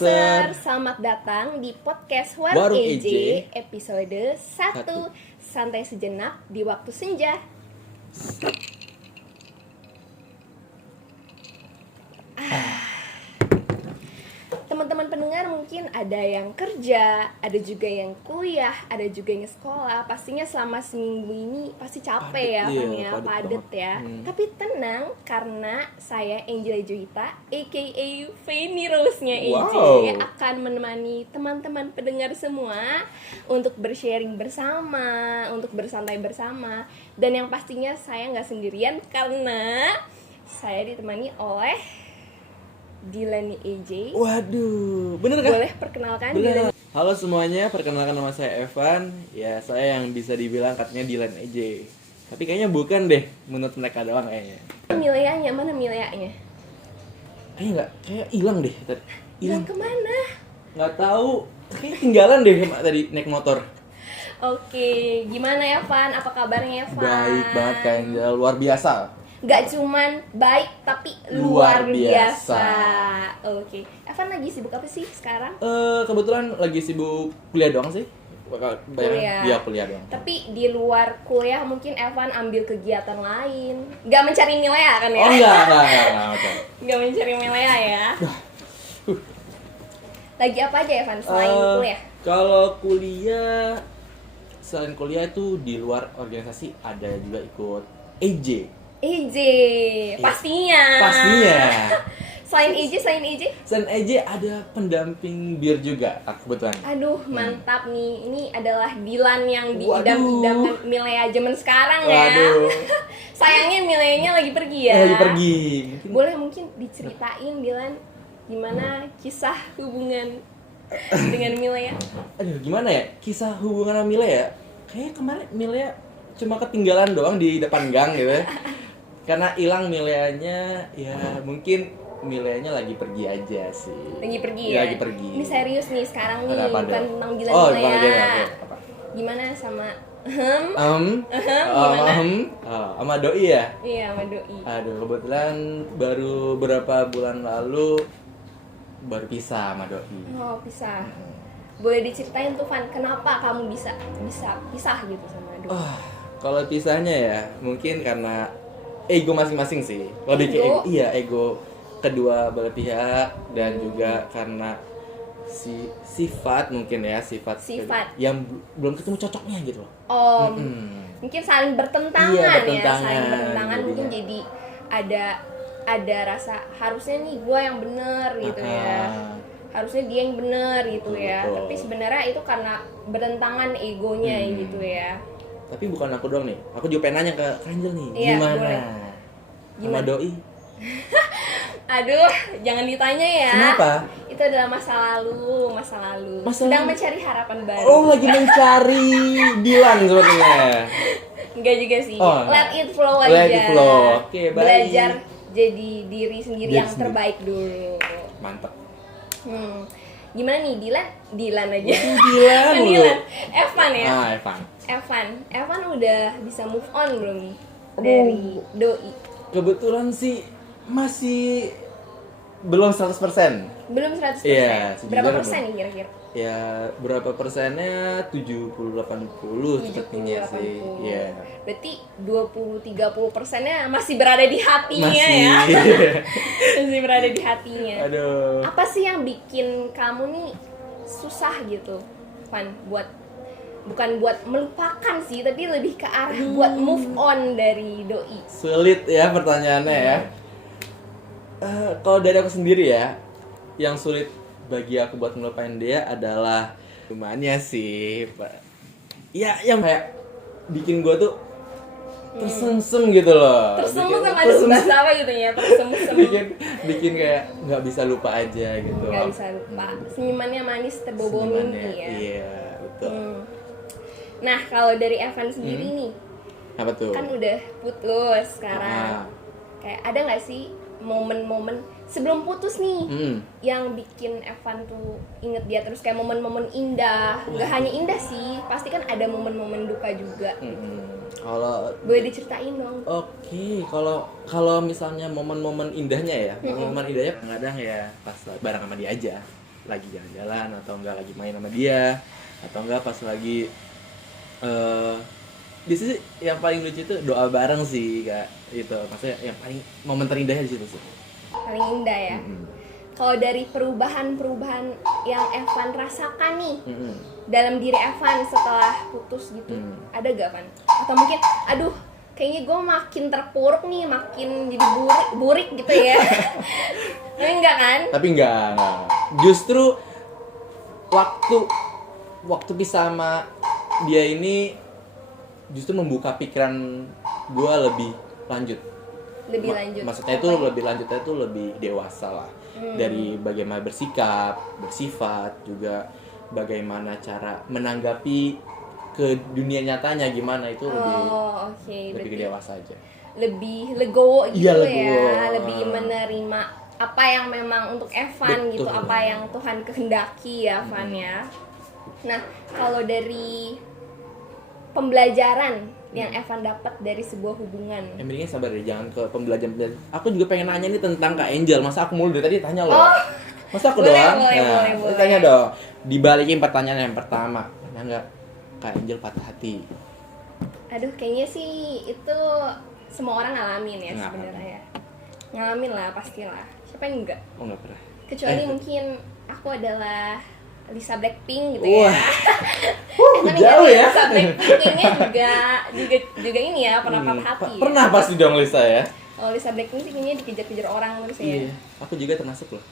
Loser, selamat datang di podcast Warung EJ episode 1 Santai sejenak di waktu senja. Teman-teman pendengar mungkin ada yang kerja, ada juga yang kuliah, ada juga yang sekolah. Pastinya selama seminggu ini pasti capek padet ya. Tapi tenang, karena saya Angela Joita, aka Fanny Rose-nya EJ, akan menemani teman-teman pendengar semua untuk bersharing bersama, untuk bersantai bersama. Dan yang pastinya saya nggak sendirian karena saya ditemani oleh Dylan EJ. Waduh, bener kan? Boleh perkenalkan Dylan. Dylan. Halo semuanya, perkenalkan nama saya Evan. Ya, saya yang bisa dibilang katanya Dylan EJ. Tapi kayaknya bukan deh, menurut mereka doang kayaknya. Mileanya, mana Mileanya? Kayak hilang deh tadi. Hilang kemana? Nggak tahu, kayak tinggalan deh tadi naik motor. Oke, gimana Evan? Apa kabarnya Evan? Baik banget kayaknya, luar biasa. Gak cuman baik, tapi luar biasa. Oke, Evan lagi sibuk apa sih sekarang? Kebetulan lagi sibuk kuliah doang sih. Kuliah. Iya, kuliah doang. Tapi di luar kuliah mungkin Evan ambil kegiatan lain. Gak mencari Milea kan ya? Oh enggak. Gak mencari Milea ya? Lagi apa aja Evan selain kuliah? Kalau kuliah, selain kuliah itu di luar organisasi ada juga ikut EJ. EJ, pastinya. Selain EJ? Selain EJ ada pendamping bir juga, kebetulan. Aduh, mantap nih. Ini adalah Dylan yang diidam-idamkan Milea zaman sekarang ya. Sayangnya Mileanya lagi pergi ya. Lagi pergi. Boleh mungkin diceritain Dylan gimana kisah hubungan dengan Milea? Aduh, gimana ya? Kisah hubungan sama Milea? Kayaknya kemarin Milea cuma ketinggalan doang di depan gang gitu ya. Karena hilang Mileanya, ya mungkin Mileanya lagi pergi aja sih. Lagi pergi ya? Ya? Lagi pergi. Ini serius nih sekarang nih, Kenapa bukan tentang Dylan Milea. Milea. Gimana sama sama doi ya? Iya, sama doi. Aduh, kebetulan baru beberapa bulan lalu baru pisah sama doi. Oh, pisah. Boleh diceritain tuh Van, kenapa kamu bisa pisah gitu sama doi? Kalau pisahnya ya, mungkin karena ego masing-masing sih. Lebih ke ego kedua belah pihak dan juga karena sifat mungkin ya, sifat yang belum ketemu cocoknya gitu loh. Mungkin saling bertentangan ya, saling bertentangan mungkin jadi ada rasa harusnya nih gue yang bener gitu ya. Harusnya dia yang bener gitu ya. Tapi sebenarnya itu karena bertentangan egonya gitu ya. Tapi bukan aku doang nih, aku juga pengen nanya ke Kanjel nih, Iya, gimana sama doi? Aduh, jangan ditanya ya. Kenapa? Itu adalah masa lalu. Sedang mencari harapan baru. Oh, lagi mencari Dylan sebetulnya. Enggak juga sih. Let it flow aja. Let it flow. Oke, baik. Belajar jadi diri sendiri yang terbaik dulu. Mantap. Gimana nih Dylan aja. Dylan. Evan ya. Evan udah bisa move on belum nih dari doi? Kebetulan sih masih belum 100%. Belum 100%. Iya, berapa persen nih kira-kira? Ya, berapa persennya? 70-80 sepertinya sih. Iya. Berarti 20-30%-nya masih berada di hatinya ya. Masih berada di hatinya. Aduh. Apa sih yang bikin kamu nih susah gitu, Van, bukan buat melupakan sih, tapi lebih ke arah buat move on dari doi? Sulit ya pertanyaannya ya. Kalau dari aku sendiri ya, yang sulit bagi aku buat melupain dia adalah temannya sih, Pak. Ya, yang kayak bikin gua tuh tersengsem gitu loh. Tersengsem ada bahasa apa gitu ya, tersengsem. bikin kayak nggak bisa lupa aja gitu. Nggak bisa lupa. Senyumannya manis terbobo mimpi ya. Iya, betul. Nah, kalau dari Evan sendiri nih, apa tuh? Kan udah putus sekarang. Kayak ada nggak sih momen-momen sebelum putus nih yang bikin Evan tuh inget dia terus, kayak momen-momen indah? Nggak hanya indah sih, pasti kan ada momen-momen duka juga. Kalau boleh diceritain dong. Oke, kalau misalnya momen-momen indahnya ya, momen indahnya kadang ya pas bareng sama dia aja. lagi jalan-jalan atau enggak lagi main sama dia atau enggak pas lagi biasanya yang paling lucu itu doa bareng sih Kak, gitu. Maksudnya yang paling momen terindahnya di situ sih. Paling indah ya. Kalau dari perubahan yang Evan rasakan nih dalam diri Evan setelah putus gitu, ada gak Van? Atau mungkin, aduh kayaknya gue makin terpuruk nih, makin jadi burik gitu ya. Tapi enggak kan? Tapi enggak. Justru waktu pisah sama dia ini justru membuka pikiran gue lebih lanjut. Maksudnya itu lebih lanjutnya itu lebih dewasa lah. Dari bagaimana bersikap, bersifat, juga bagaimana cara menanggapi ke dunia nyatanya gimana itu lebih dewasa aja. Lebih legowo gitu legowo. Ya, lebih menerima apa yang memang untuk Evan. Betul. Gitu, apa yang Tuhan kehendaki ya Evan ya. Nah, kalau dari pembelajaran yang Evan dapat dari sebuah hubungan. Mendingan sabar deh, jangan ke pembelajaran. Aku juga pengen nanya nih tentang Kak Angel. Masa aku mulu dari tadi tanya loh. Masa aku doang? Boleh. Tanya dong. Dibalikin pertanyaan yang pertama. Pernah nggak Kak Angel patah hati? Aduh, kayaknya sih itu semua orang ngalamin ya sebenarnya. Ngalamin lah, pastilah. Siapa yang enggak? Oh, enggak pernah. Kecuali mungkin aku adalah Lisa Blackpink gitu ya. Jauh ya. Lisa Blackpink ini juga ini ya pernah patah hati. Pernah ya? Pasti dong Lisa ya. Oh, Lisa Blackpink sih kayaknya dikejar-kejar orang terus ya. Iya. Aku juga termasuk loh.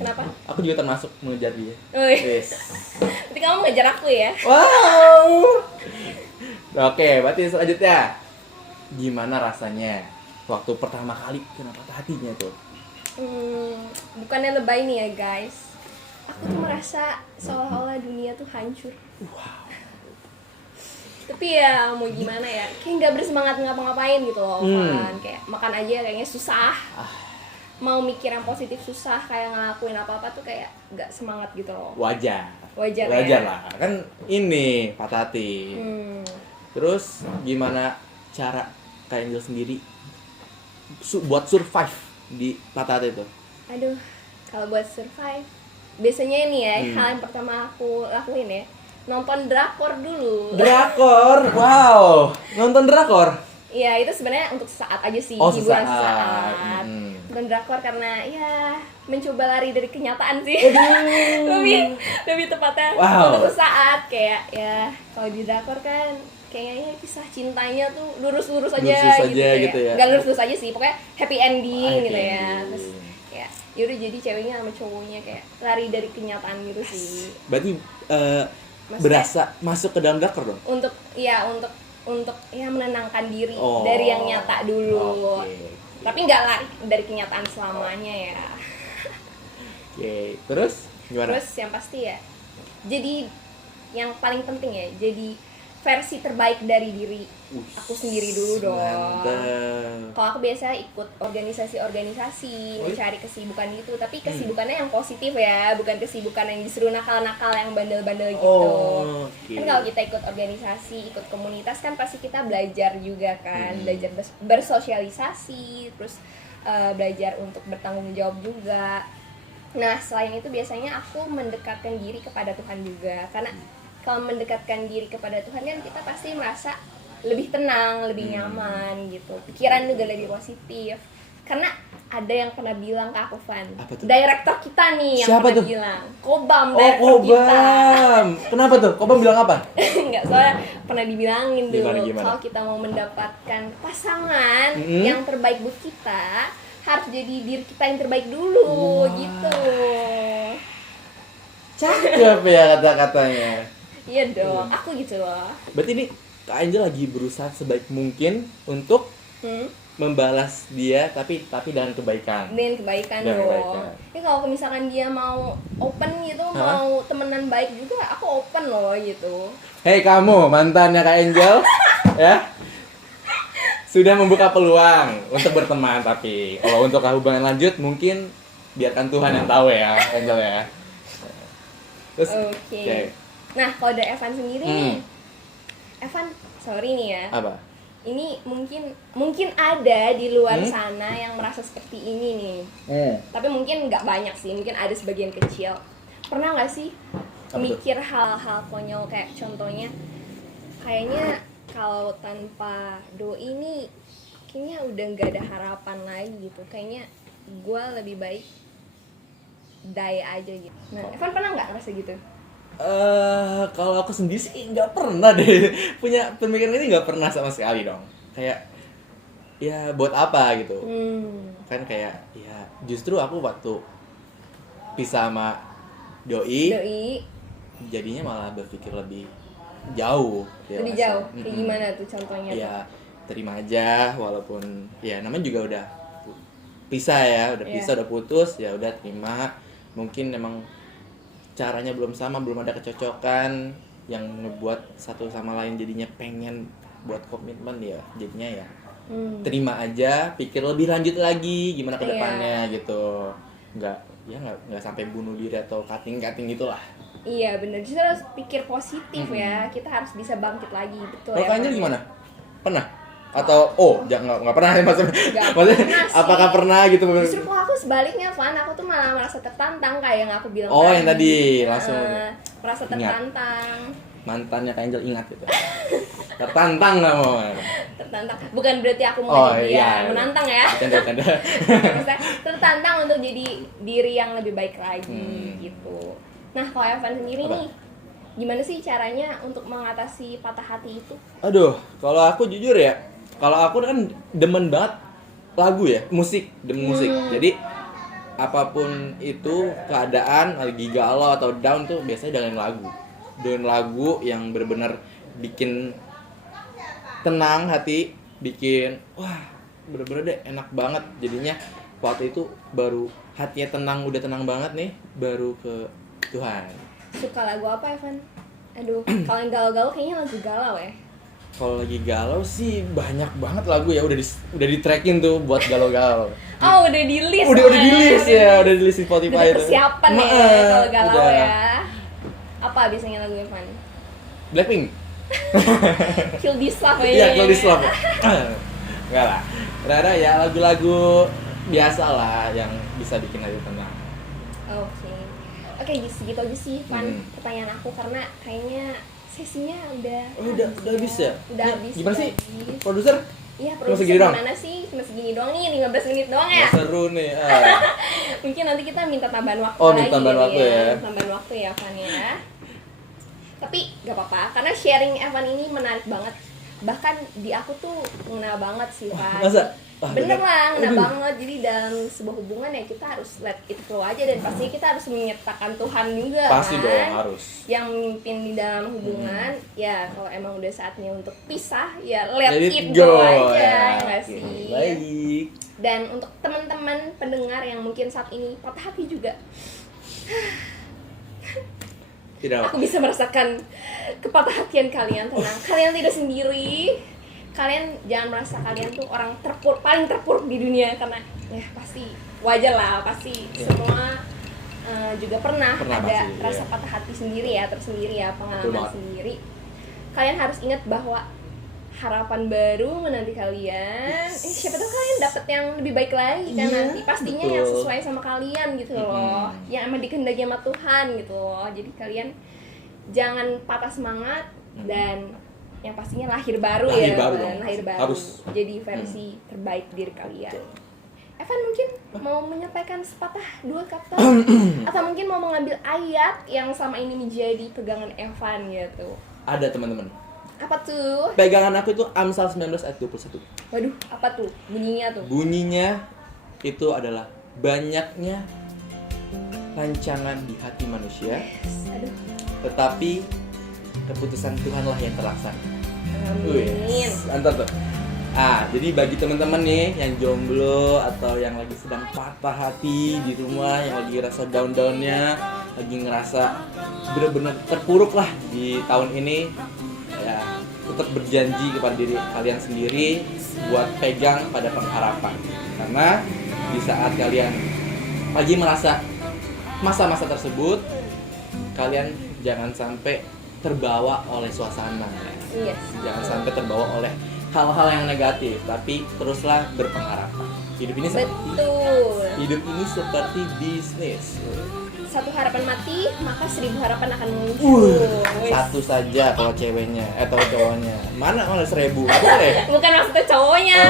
Kenapa? Aku juga termasuk mengejar dia. Yes. Berarti kamu mengejar aku ya? Wow. Oke, berarti selanjutnya gimana rasanya waktu pertama kali kena patah hatinya tuh? Bukannya lebay nih ya guys. Aku tuh merasa seolah-olah dunia tuh hancur. Wow. Tapi ya mau gimana ya, kayak nggak bersemangat ngapa-ngapain gitu loh kan. Kayak makan aja kayaknya susah. Mau mikir yang positif susah, kayak ngelakuin apa-apa tuh kayak nggak semangat gitu loh. Wajar ya? lah, kan ini patah hati. Terus gimana cara Kak Angel sendiri buat survive di patah hati itu? Aduh, kalau buat survive biasanya ini ya, hal yang pertama aku lakuin ya, nonton drakor dulu. Drakor? Wow, nonton drakor? Iya, itu sebenarnya untuk sesaat aja sih, hiburan sesaat. Nonton drakor karena ya mencoba lari dari kenyataan sih. lebih tepatnya untuk sesaat. Kayak ya kalau di drakor kan kayaknya kisah cintanya tuh lurus-lurus aja gitu ya. Gak lurus-lurus aja sih, pokoknya happy ending gitu ya. Terus kayak yaudah jadi ceweknya sama cowoknya kayak lari dari kenyataan gitu sih. Berarti berasa masuk ke dalam drakor dong? Untuk ya menenangkan diri dari yang nyata dulu. Tapi nggak lari dari kenyataan selamanya ya. Terus gimana? Terus yang pasti ya, jadi yang paling penting ya, jadi versi terbaik dari diri aku sendiri dulu dong. Kalau aku biasa ikut organisasi-organisasi, mencari kesibukan gitu, tapi kesibukannya yang positif ya, bukan kesibukan yang disuruh nakal-nakal yang bandel-bandel gitu. Kan kalau kita ikut organisasi, ikut komunitas kan pasti kita belajar juga kan, belajar bersosialisasi, terus belajar untuk bertanggung jawab juga. Nah, selain itu biasanya aku mendekatkan diri kepada Tuhan juga, karena kalau mendekatkan diri kepada Tuhan kan kita pasti merasa lebih tenang, lebih nyaman gitu. Pikiran juga lebih positif. Karena ada yang pernah bilang ke aku, Van, direktur kita nih yang siapa pernah tuh? bilang, Kobam, direktur kita. Kenapa tuh? Kobam bilang apa? Enggak, soalnya pernah dibilangin dulu gimana? kalau kita mau mendapatkan pasangan yang terbaik buat kita, harus jadi diri kita yang terbaik dulu gitu. Cakep ya kata-katanya. Iya dong, aku gitu loh. Berarti ini Kak Angel lagi berusaha sebaik mungkin untuk membalas dia, tapi dengan kebaikan. Dengan kebaikan dong. Ini kalau misalkan dia mau open gitu, mau temenan baik juga, aku open loh gitu. Hei kamu, mantannya Kak Angel, ya, sudah membuka peluang untuk berteman, tapi kalau untuk hubungan lanjut mungkin biarkan Tuhan yang tahu ya, Angel ya. Terus, Oke. Nah, kalau dari Evan sendiri nih, Evan, sorry nih ya. Apa? ini mungkin ada di luar sana yang merasa seperti ini nih. Tapi mungkin nggak banyak sih, mungkin ada sebagian kecil. Pernah nggak sih mikir hal-hal konyol kayak contohnya kayaknya kalau tanpa doi ini kayaknya udah nggak ada harapan lagi gitu. Kayaknya gue lebih baik die aja gitu. Nah, Evan pernah nggak ngerasa gitu? Kalau aku sendiri sih nggak pernah deh punya pemikiran ini, nggak pernah sama sekali dong. Kayak ya buat apa gitu. Kan kayak ya justru aku waktu pisah sama doi jadinya malah berpikir lebih jauh. Lebih jauh. Kayak gimana tuh contohnya? Ya terima aja walaupun ya namanya juga udah pisah ya, udah pisah, udah putus, ya udah terima. Mungkin emang caranya belum sama, belum ada kecocokan yang ngebuat satu sama lain jadinya pengen buat komitmen, ya jadinya ya terima aja, pikir lebih lanjut lagi gimana ke depannya gitu. Nggak sampai bunuh diri atau cutting gitulah. Iya benar, justru harus pikir positif ya, kita harus bisa bangkit lagi, betul. Kalau kalian gimana? Pernah? Atau nggak pernah ya maksudnya apakah pernah gitu? Justru kalau aku sebaliknya Van, aku tuh malah merasa tertantang kayak yang aku bilang yang tadi langsung merasa tertantang. Mantannya Kak Angel ingat gitu. Tertantang nggak mau? Tertantang bukan berarti aku mau jadi dia menantang ya. Canda. Tertantang untuk jadi diri yang lebih baik lagi gitu. Nah kalau Evan sendiri nih, gimana sih caranya untuk mengatasi patah hati itu? Aduh, kalau aku jujur ya, kalau aku kan demen banget lagu ya, musik. Jadi apapun itu keadaan lagi galau atau down tuh biasanya dengerin lagu yang benar-benar bikin tenang hati, bikin bener-bener deh enak banget. Jadinya waktu itu baru hatinya udah tenang banget nih, baru ke Tuhan. Suka lagu apa Evan? Aduh, kalau yang galau-galau kayaknya lagu galau ya. Kalau lagi galau sih banyak banget lagu ya, udah di tracking tuh buat galau-galau. Udah di list. Udah di list ya, udah di list di Spotify. Udah persiapan ya kalau galau ya. Apa biasanya lagu Evan? Blackpink. Kill This Love ya. Iya, Kill This Love. Enggak lah. Rada ya lagu-lagu biasa lah yang bisa bikin hati tenang. Oke, gitu aja sih Van pertanyaan aku, karena kayaknya sesinya udah habis ya? Udah habis. Gimana sih? Produser? Iya, produser gimana sih? Cuma segini doang nih, 15 menit doang ya? Seru nih. Mungkin nanti kita minta tambahan waktu lagi. Minta tambahan waktu ya. Tambahan waktu ya, Van ya. Tapi gak apa-apa, karena sharing Evan ini menarik banget. Bahkan di aku tuh ngena banget sih, Van. Masa? Bener lah, ngena banget. Jadi dalam sebuah hubungan ya kita harus let it flow aja, dan pastinya kita harus menyertakan Tuhan juga. Pasti kan? Dong, harus. Yang memimpin di dalam hubungan, ya kalau emang udah saatnya untuk pisah, ya let it go aja, ya nggak sih? Baik. Dan untuk teman-teman pendengar yang mungkin saat ini patah hati juga, aku bisa merasakan kepatah-hatian kalian. Tenang, kalian tidak sendiri. Kalian jangan merasa kalian tuh orang paling terpuruk di dunia, karena ya pasti wajar lah, pasti semua juga pernah ada pasti, rasa patah hati sendiri ya, tersendiri ya, pengalaman sendiri. Kalian harus ingat bahwa harapan baru menanti kalian. Siapa tahu kalian dapet yang lebih baik lagi kan nanti, pastinya yang sesuai sama kalian gitu loh, yang emang dikehendaki sama Tuhan gitu loh. Jadi kalian jangan patah semangat, dan yang pastinya lahir baru harus jadi versi terbaik diri kalian. Evan mungkin mau menyampaikan sepatah dua kata atau mungkin mau mengambil ayat yang sama ini menjadi pegangan Evan gitu. Ada teman-teman. Apa tuh? Pegangan aku itu Amsal 19 ayat 21. Waduh, apa tuh bunyinya tuh? Bunyinya itu adalah banyaknya rancangan di hati manusia, tetapi keputusan Tuhanlah yang terlaksana. Amin. Mantap tuh. Jadi bagi teman-teman nih yang jomblo atau yang lagi sedang patah hati di rumah, yang lagi ngerasa down-downnya, lagi ngerasa benar-benar terpuruk lah di tahun ini, ya tetap berjanji kepada diri kalian sendiri buat pegang pada pengharapan. Karena di saat kalian lagi merasa masa-masa tersebut, kalian jangan sampai terbawa oleh suasana. Yes. Jangan sampai terbawa oleh hal-hal yang negatif, tapi teruslah berpengharapan. Hidup ini seperti bisnis. Satu harapan mati, maka 1000 harapan akan muncul. Satu saja kalau ceweknya atau cowoknya. Mana 1000? Boleh. Bukan maksudnya cowoknya.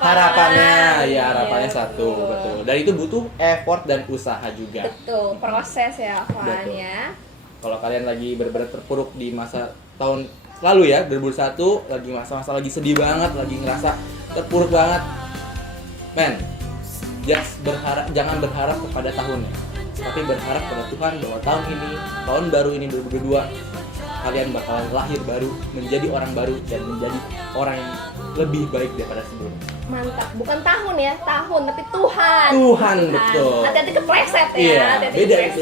Harapannya harapannya satu, betul. Dan itu butuh effort dan usaha juga. Betul, proses ya, Van ya. Kalau kalian lagi benar-benar terpuruk di masa tahun lalu ya, 2021, lagi masa-masa lagi sedih banget, lagi ngerasa terpuruk banget. Men, jangan berharap kepada tahunnya, tapi berharap pada Tuhan bahwa tahun baru ini 2022, kalian bakalan lahir baru, menjadi orang baru, dan menjadi orang yang lebih baik daripada sebelumnya. Mantap, bukan tahun ya, tapi Tuhan. Betul. Hati-hati kepleset ya. Iya, beda itu.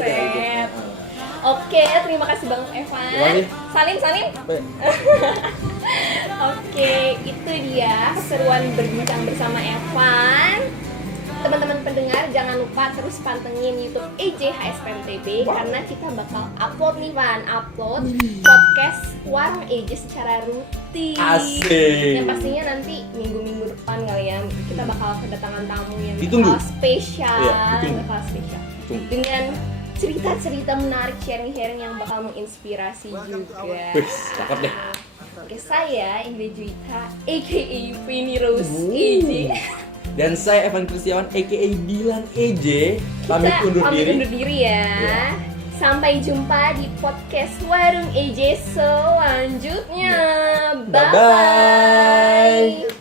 Oke, terima kasih Bang Evan. Salim. Oke, itu dia keseruan berbincang bersama Evan. Teman-teman pendengar, jangan lupa terus pantengin YouTube EJ HSPMTB karena kita bakal upload podcast Warung EJ secara rutin. Asik. Yang pastinya nanti minggu-minggu depan kali ya kita bakal kedatangan tamu yang Ditunggu. bakal spesial, Ditunggu. dengan cerita-cerita menarik, sharing-sharing yang bakal menginspirasi juga. Cakep deh. Oke, saya Ida Juwita aka Penny Rose EJ. Dan saya Evan Kristiawan aka Dilan EJ. Pamit undur diri ya. Sampai jumpa di podcast Warung EJ selanjutnya. Bye bye.